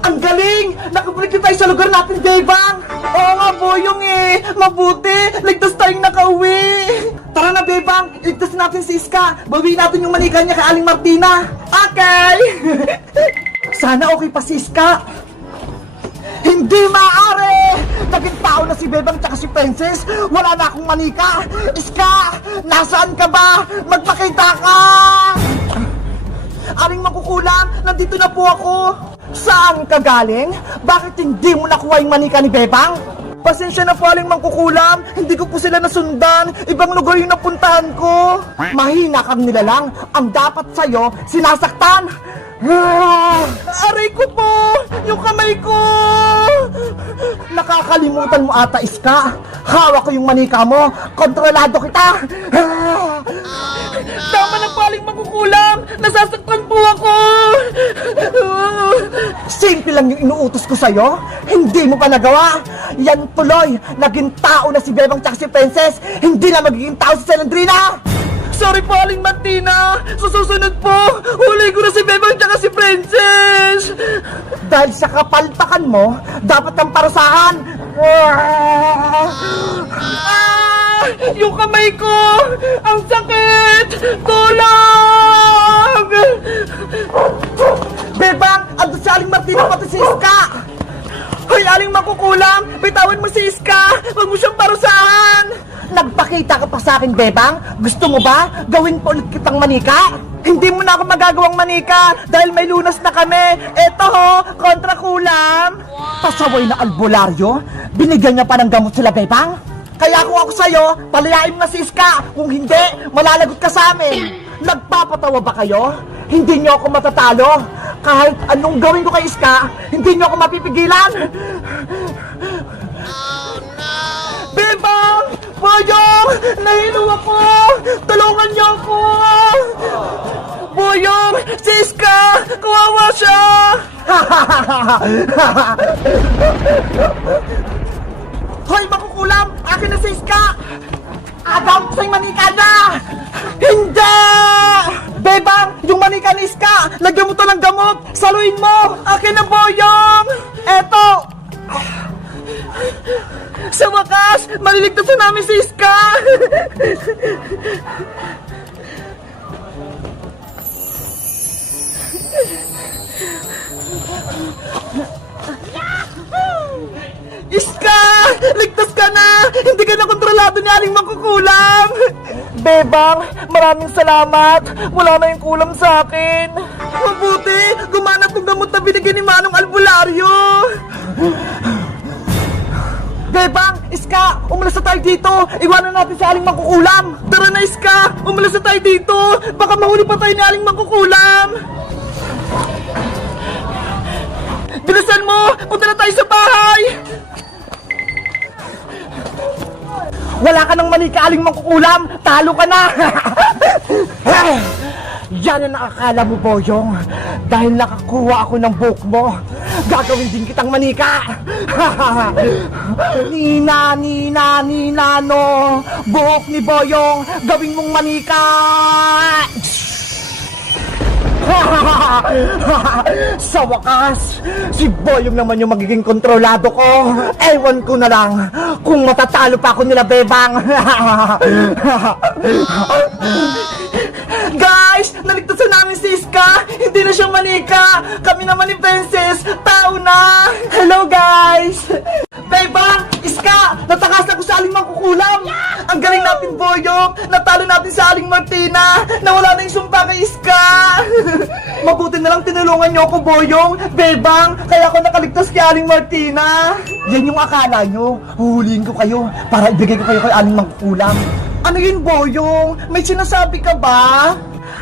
Ang galing! Nakabalik na tayo sa lugar natin, Bebang! Oo nga, Boyong eh! Mabuti! Ligtas tayong nakauwi! Tara na, Bebang! Iligtas natin si Iska! Bawiin natin yung manika niya kay Aling Martina! Okay! Sana okay pa si Iska! Hindi maaari! Naging tao na si Bebang tsaka si Princess! Wala na akong manika! Iska! Nasaan ka ba? Magpakita ka! Aling Mangkukulam, nandito na po ako! Saan ka galing? Bakit hindi mo nakuha yung manika ni Bebang? Pasensya na po, Aling Mangkukulam. Hindi ko po sila nasundan. Ibang lugar yung napuntahan ko. Mahina kang nilalang. Ang dapat sa'yo, sinasaktan. Aray ko po! Yung kamay ko! Nakakalimutan mo ata, Iska. Hawak ko yung manika mo. Kontrolado kita. Tama na po, Aling Mangkukulam. Nasasaktan po ako. Simple lang yung inuutos ko sa'yo. Hindi mo pa nagawa. Yan tuloy. Naging tao na si Bebang tsaka si Princess. Hindi na magiging tao si Celandrina. Sorry po, Aling Martina. Sa susunod po, huli ko na si Bebang tsaka si Princess. Dahil sa kapalpakan mo, dapat kang parusahan. Yung kamay ko! Ang sakit! Tulong! Bebang! Andun si Aling Martina pati si Iska! Hoy, Aling Mangkukulam! Bitawan mo si Iska! Huwag mo siyang parusahan! Nagpakita ka pa sa akin, Bebang? Gusto mo ba? Gawin pa ulit kitang manika? Hindi mo na ako magagawang manika dahil may lunas na kami. Eto ho, kontra kulam. Pasaway na albularyo? Binigyan niya pa ng gamot sila, Bebang? Kaya kung ako sa'yo, palayain mo na si Iska. Kung hindi, malalagot ka sa amin. Nagpapatawa ba kayo? Hindi niyo ako matatalo. Kahit anong gawin ko kay Iska, hindi niyo ako mapipigilan. Bebang! Boyong! Nahilo ako! Tulungan niyo ako! Boyong! Si Iska! Kawawa siya! Hoy, Mangkukulam! Akin na si Iska! Agaw ko sa'yo manika niya! Hindi! Bebang! Yung manika ni Iska! Lagyan mo to ng gamot! Saluin mo! Akin na, Boyong! Eto! Sa wakas! Maliligtas na namin si Iska! Iska! Ligtas ka na! Hindi ka na kontrolado ni Aling Mangkukulam! Bebang, maraming salamat! Wala na yung kulam sa akin! Mabuti! Gumana tong gamot na binigyan ni Manong Albularyo! Bebang! Iska! Umalis na tayo dito! Iwanan natin si Aling Mangkukulam! Tara na, Iska! Umalis na tayo dito! Baka mahuli pa tayo ni Aling Mangkukulam! Bilisan mo! Punta na tayo sa bahay! Wala ka ng manika, Aling Mangkukulam! Talo ka na! Yan ang nakakala mo, Boyong. Dahil nakakuha ako ng buhok mo, gagawin din kitang manika! Nina, no! Buhok ni Boyong, gawin mong manika! Sa wakas, si Boyong naman yung magiging kontrolado ko. Ewan ko na lang kung matatalo pa ako nila, Bebang. Guys, naligtasan namin si Iska. Hindi na siya manika. Kami naman ni Princess, tao na. Hello, guys. Bebang, Iska, natakas na ko sa Aling Mangkukulam. Ang galing natin, Boyong. Natalo natin sa Aling Martina. Nawala na yung sumpa kay Iska. Mabuti na lang tinulungan niyo ako, Boyong. Bebang, kaya ako nakaligtas kay Aling Martina. Yan yung akala nyo. Huhulihin ko kayo para ibigay ko kayo kay Aling Mangkukulam. Ano yun, Boyong? May sinasabi ka ba?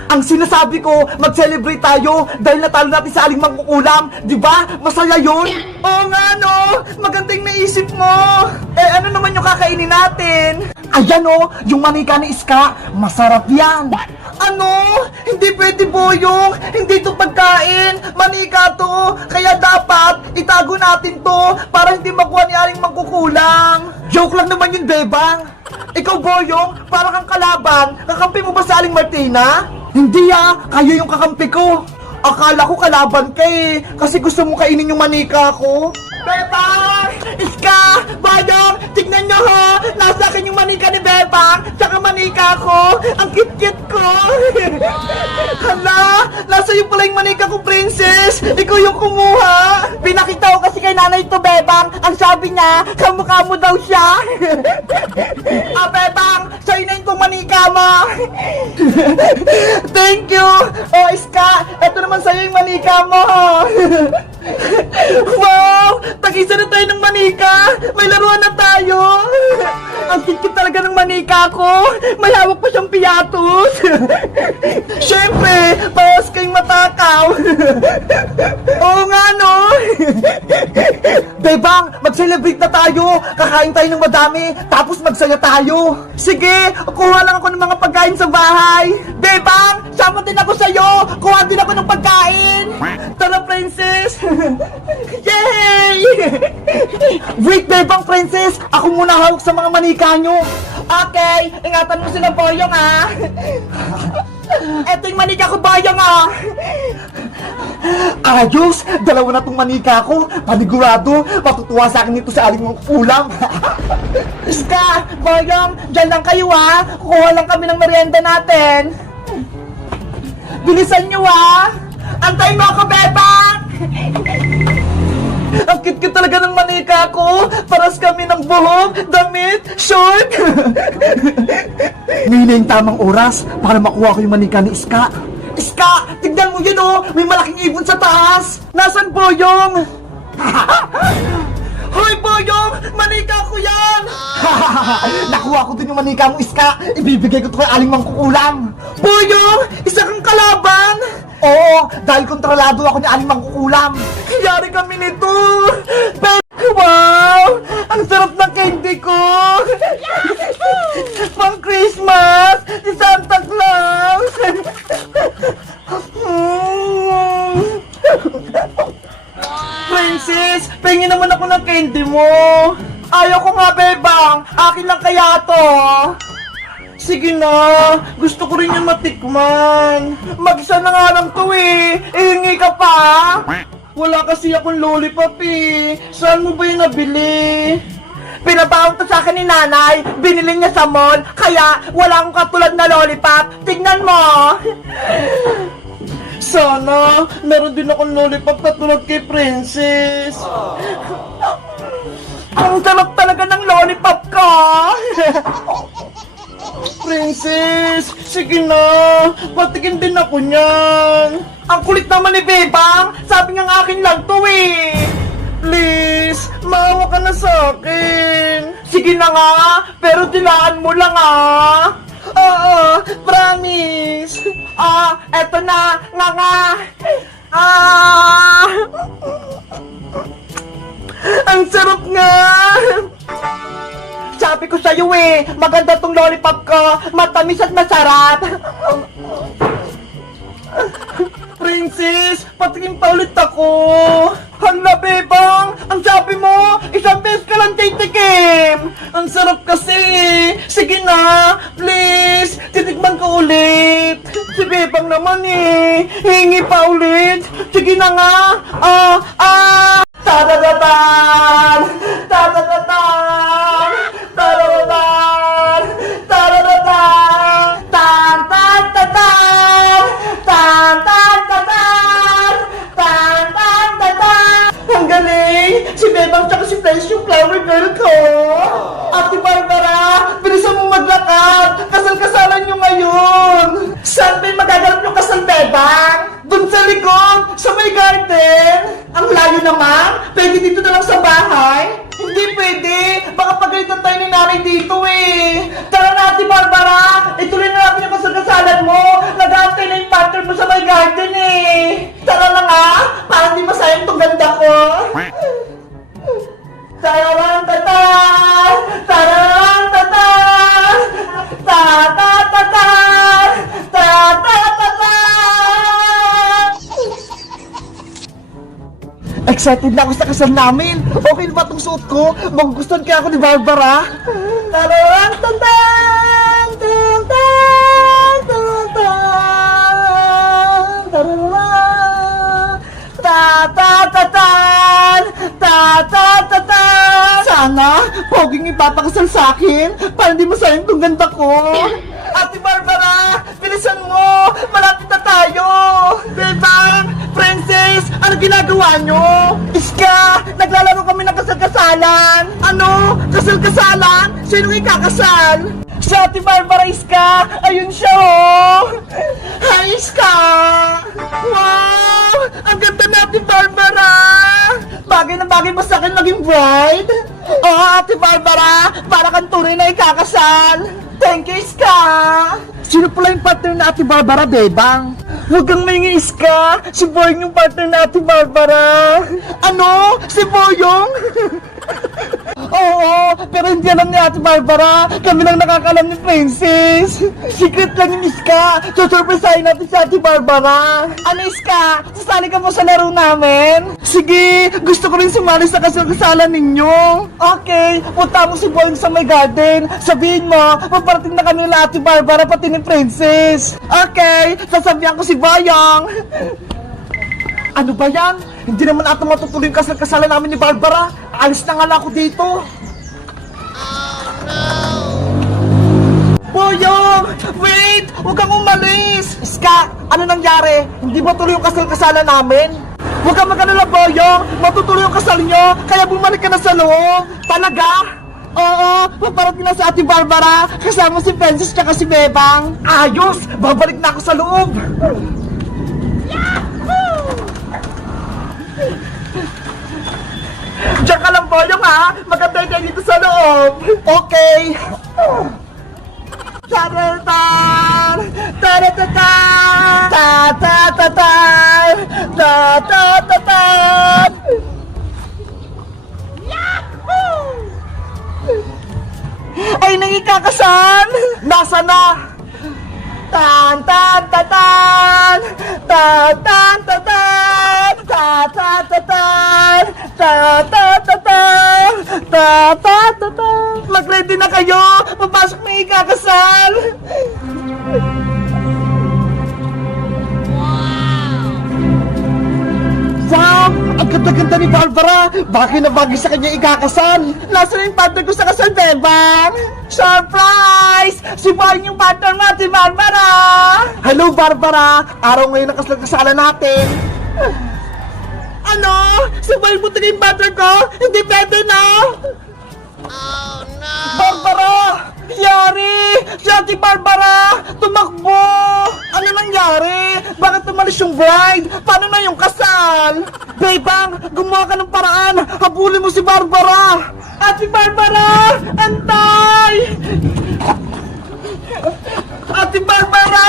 Ang sinasabi ko, mag-celebrate tayo dahil natalo natin sa Aling Mangkukulam. Diba? Masaya yun? Oo nga, no? Magandang naisip mo. Eh, ano naman yung kakainin natin? Ayan, oh, yung manika ni Iska. Masarap yan. Ano? Hindi pwede, Boyong. Hindi to pagkain. Manika to. Kaya dapat itago natin to para hindi makuha ni Aling Mangkukulam. Joke lang naman yun, Bebang. Ikaw, Boyong, para kang kalaban. Kakampi mo ba sa Aling Martina? Hindi, kayo yung kakampi ko. Akala ko kalaban ka eh. Kasi gusto mo kainin yung manika ko. Bebang! Iska! Bayang! Tignan nyo ha! Nasa akin yung manika ni Bebang! Tsaka manika ko! Ang kit-kit ko! Hala! Nasa iyo pala yung manika ko, princess! Ikaw yung kumuha! Pinakita ko kasi kay nanay to, Bebang! Ang sabi niya, kamukha mo daw siya! Bebang! Sa'yo na yung manika mo! Thank you! Oh, Iska! Eto naman sa'yo yung manika mo! Wow! Tag-isa na tayo ng manika! May laruan na tayo! Ang kikit talaga ng manika ko! May hawak pa siyang piyatos! Siyempre, bawas kayong matakaw! Oo nga, no? Bebang, mag-celebrate na tayo! Kakain tayo ng madami, tapos magsaya tayo! Sige, kuha lang ako ng mga pagkain sa bahay! Bebang, sama din ako sa'yo! Kuha din ako ng pagkain! Tara, princess! Yay! Wait, Bebang, princess! Ako muna hawak sa mga manika nyo! Okay, ingatan mo sila, Boyong, ha? Eto yung manika ko, Boyong, ha? Ayos! Dalawa na tong manika ko! Panigurado! Matutuwa sa akin ito sa aling mong ulam! Iska! Boyong! Diyan lang kayo, ha? Kukuha lang kami ng merienda natin! Bilisan nyo, ha? Antayin mo ako, Bebang! Ang cute talaga ng manika ko! Paras kami ng buhok, damit, short! Ngayon na yung tamang oras para makuha ko yung manika ni Iska. Iska! Tignan mo yun, oh! May malaking ibon sa taas! Nasaan, Boyong? Hoy, Boyong! Manika ko yan! Nakuha ko din yung manika mo, Iska! Ibibigay ko to kay aling mangkukulam! Boyong! Isa kang kalaban! Oo! Dahil kontrolado ako ni aling mangkukulam! Yari kami nito! Wow! Ang sarap ng candy ko! Pang Christmas! Si Santa Claus! Princess! Pahingin naman ako ng candy mo! Ayaw ko nga, Bebang! Akin lang kaya to! Sige na! Gusto ko rin yung matikman! Mag-isa na nga lang to eh! Ihingi ka pa! Wala kasi akong lollipop eh! Saan mo ba yung nabili? Pinabaon to sa akin ni nanay! Binili niya sa mall! Kaya wala akong katulad na lollipop! Tignan mo! Sana, meron din akong lollipop katulad kay Princess! Ang sarap talaga ng lollipop ka! Princess, sige na, patikin din ako niyan. Ang kulit naman ni Bebang, sabi nga ng akin lang to eh. Please, maawa ka na sa akin. Sige na nga, pero dilaan mo lang ah. Oo, promise. Eto na, nga. Ang sarap nga. Sabi ko sa'yo eh, maganda tong lollipop ko, matamis at masarap. Princess, patingin pa ulit ako. Hala, Bebang, ang sabi mo, isang beses ka lang titikim. Ang sarap kasi. Sige na, please, titikman ko ulit. Si Bebang naman eh, hingi pa ulit. Sige na nga, Tadadatan! Tadadatan! Tadadatan! Tadadatan! Tan tan tatan! Tan tan tatan! Tan tan tatan! Ang galing! Si Bebang tsaka si French yung flower girl ko! Ate Barbara, bilisan mo maglakad! Kasal-kasalan nyo ngayon! Saan ba yung magaganap yung kasal, Bebang? Doon sa likod, sa may garden. Ang layo naman. Pwede dito na lang sa bahay. Hindi pwede. Baka pagalitan tayo ni nanay dito eh. Tara na, Ate Barbara. Ituloy na natin yung kasal-kasalan mo. Nag-aantay na yung partner mo sa may garden eh. Tara na nga. Para hindi masayang tong ganda ko. Tararang tata! Tararang tata! Tata-tata! Tata-tata! Excited na ako sa kasal namin! Okay na ba itong suot ko? Magugustuhan kaya ako ni Barbara? Tararang tatan! Tatan! Tatan! Tararang! Ta-ta-ta-tan! Ta-ta-ta-tan! Sana, poging ipapakasal sa akin para hindi masayang tong ganda ko. Ate Barbara, bilisan mo! Malapit na tayo! Bebang! Princess! Ano ginagawa nyo? Iska! Naglalaro kami ng kasal-kasalan! Ano? Kasal-kasalan? Sino ikakasal? Si Ate Barbara, Iska! Ayun siya, oh! Hi, Iska! Wow! Ang ganda na Ate Barbara! Bagay na bagay ba sa akin maging bride? Oo, Ate Barbara! Para kang tunay na ikakasal! Thank you, Iska! Sino pala yung partner na Ate Barbara, Bebang? Huwag kang maingay, Iska! Si Boyong yung partner na Ate Barbara! Ano? Si Boyong? Oo, pero hindi alam ni Ate Barbara. Kami lang nakakalam ni Princess. Secret lang yung Iska. Susurpresahin natin si Ate Barbara. Ano, Iska? Sasali ka mo sa laro namin? Sige, gusto ko rin sumali sa kasal-kasalan ninyo. Okay, punta mo si Boyong sa my garden. Sabihin mo, paparating na kami nila Ate Barbara pati ni Princess. Okay, sasabihan ko si Boyong. Ano ba yan? Hindi naman ata matutuloy yung kasal-kasalan namin ni Barbara. Alis na nga lang ako dito. Boyong! Wait! Huwag kang umalis! Iska, ano nangyari? Hindi ba tuloy yung kasal-kasalan namin? Huwag kang mag-alala, Boyong! Matutuloy yung kasal nyo, kaya bumalik ka na sa loob! Talaga? Oo, paparating na sa Ate Barbara, kasama si Princess tsaka si Bebang. Ayos! Babalik na ako sa loob! Diyan ka lang, Boyong, ha? Magantay kayo dito sa loob. Okay. Taratan! Taratatan! Tatatatan! Tatatatan! Yahoo! Ay, nangikakasal! Nasa na? Tan tan tatan tan tan tatan ta ta tatan ta ta tatan ta ta tatan. Mag-ready na kayo! Papasok na ikakasal! Wow! Ang ganda-ganda ni Barbara! Bagay na bagay sa kanya ikakasal! Nasaan yung partner ko sa kasal, Bebang? Surprise! Si Boyong yung partner mo, si Barbara! Hello, Barbara! Araw ngayon ang kasal-kasalan natin! Ano? Si Boyong buti yung partner ko? Hindi pwede, no? Oh, no! Barbara! Yari! Si Ate Barbara! Tumakbo! Ano nangyari? Bakit tumalis yung bride? Paano na yung kasal? Bebang, gumawa ka ng paraan! Habulin mo si Barbara! Ate Barbara! Antay! Ate Barbara!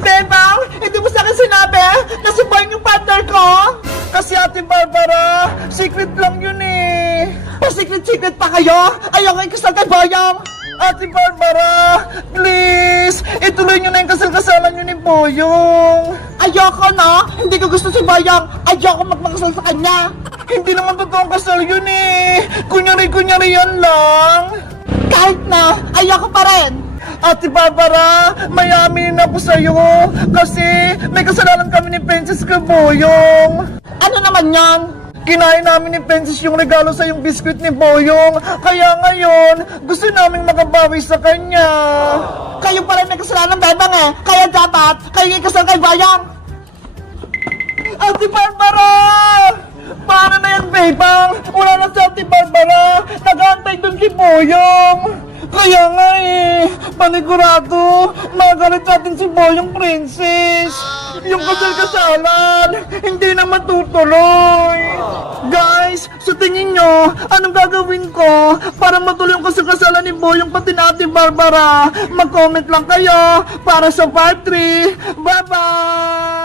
Bebang, hindi mo sa akin sinabi na si Boyong yung partner ko? Kasi Ate Barbara, secret lang yun eh. Pa-secret-secret pa kayo? Ayoko ikasal kay Boyong. Ate Barbara, please, ituloy nyo na yung kasal-kasalan nyo ni Boyong. Ayoko, no? Hindi ko gusto si Boyong. Ayoko magmakasal sa kanya. Hindi naman totoong kasal yun eh. Kunyari-kunyari yan lang. Kahit na, ayoko pa rin. Ate Barbara, may amin ako sa'yo. Kasi may kasalanan kami ni Princess kay Boyong. Ano naman yan? Kinain namin ni Princess yung regalo sa yung biskuit ni Boyong. Kaya ngayon, gusto namin makabawi sa kanya. Kayo pala may kasalanan, Bebang eh. Kaya dapat, kayo ikasal kay Boyong. Ate Barbara! Paano na yan, Bebang? Wala na si Ate Barbara. Nag-aantay dun si Boyong. Kaya nga eh, panigurado, magalit natin si Boyong Princess. Yung kasal-kasalan, hindi na matutuloy. Guys, sa tingin nyo, anong gagawin ko para matuloy yung kasal-kasalan ni Boyong pati na Ate Barbara? Mag-comment lang kayo para sa part 3. Bye-bye!